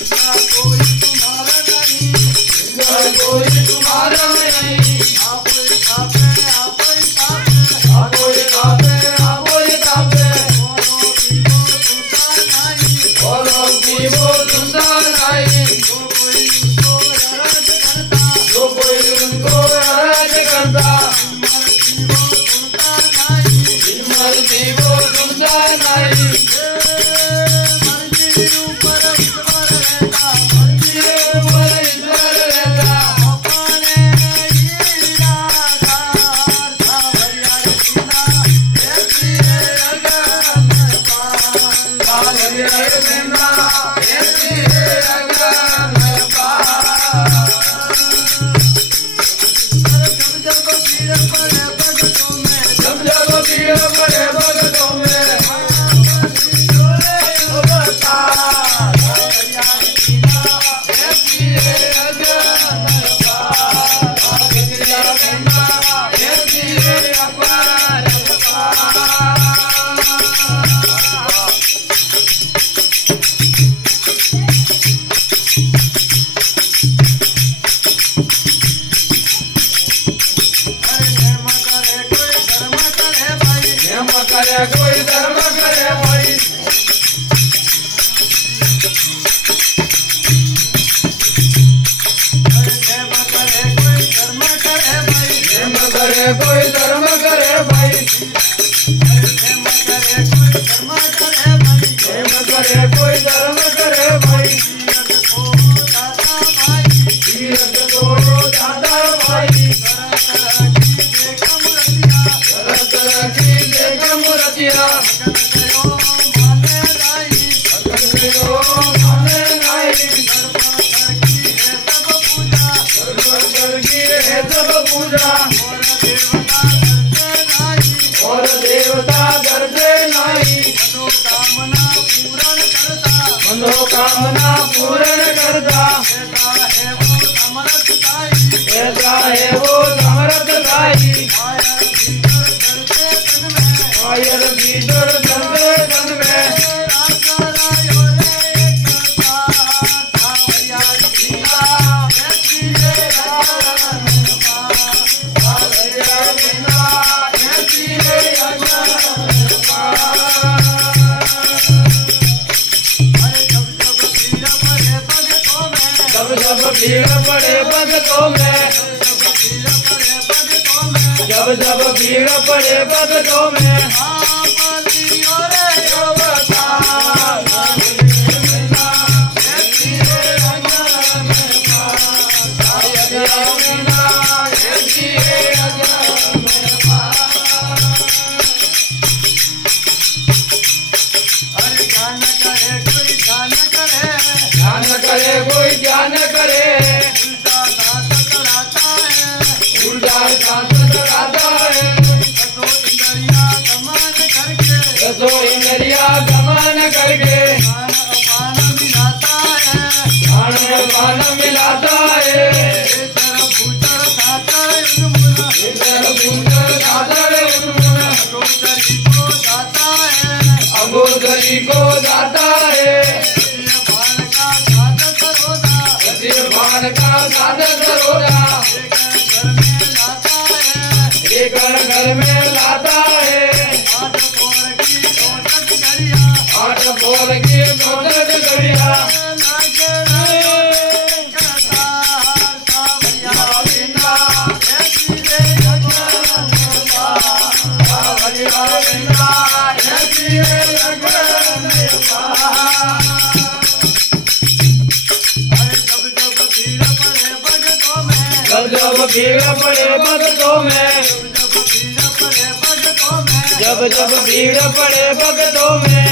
कोई तुम्हारा नहीं, आप कोई तापे, बोलो की वो सुनता नहीं, जो कोई उनको नाराज करता, मर्जी वो सुनता नहीं, कोई धर्म करे भाई, कोई धर्म करे भाई, कोई धर्म करे भाई, तीरथ को जाता भाई, तरह की देख मुरतिया, माने नहीं, है सब पूजा, और देवता करते नहीं, मनोकामना पूर्ण करता, ऐसा है वो समर्थदायी, मायर भीतर धरते तन में, जब भीड़ पड़े भक्तों में, जब भीड़ पड़े भक्तों में, कोई ध्यान करे, उल्टा सांस चढ़ाता है, दसो इंद्रिया गमन करके, खाने पान मिलाता है, अगोदरी को जाता है, भान का साधन करोगा, एक घर में लाता है, 8 बोर की 64 घड़िया, जब भीड़ पड़े भक्तों में, जब भीड़ पड़े भक्तों में,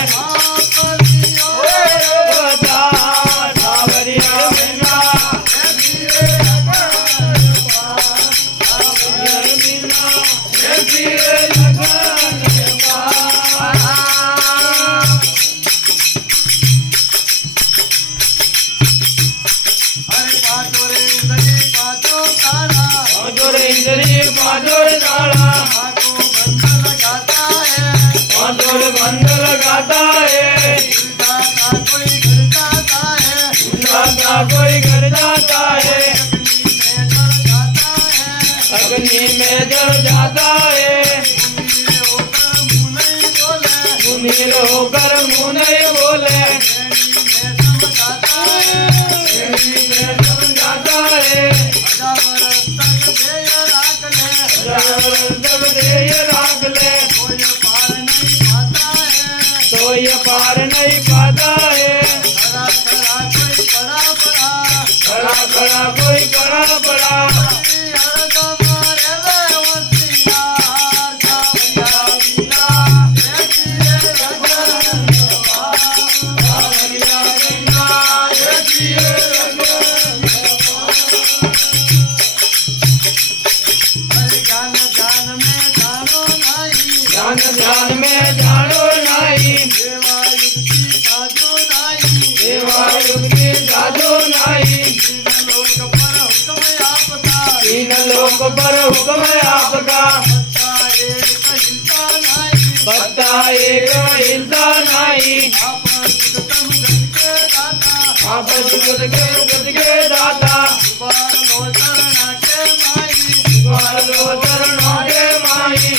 बंद लगाता है, जाता कोई घर जाता है, अग्नि में जल जाता है, मुनीर होकर मुँह नहीं बोले, जाता है, जब देय राख ले, तो ये पार नहीं पाता है, खड़ा खड़ा कोई खड़ा पड़ा, ध्यान में जानो नहीं, सेवा युक्ति साधो नहीं, तीन लोक पर हुक्म आपका, पत्ता एक हिलता नहीं, आप जुगत के दाता, चरणों के माही,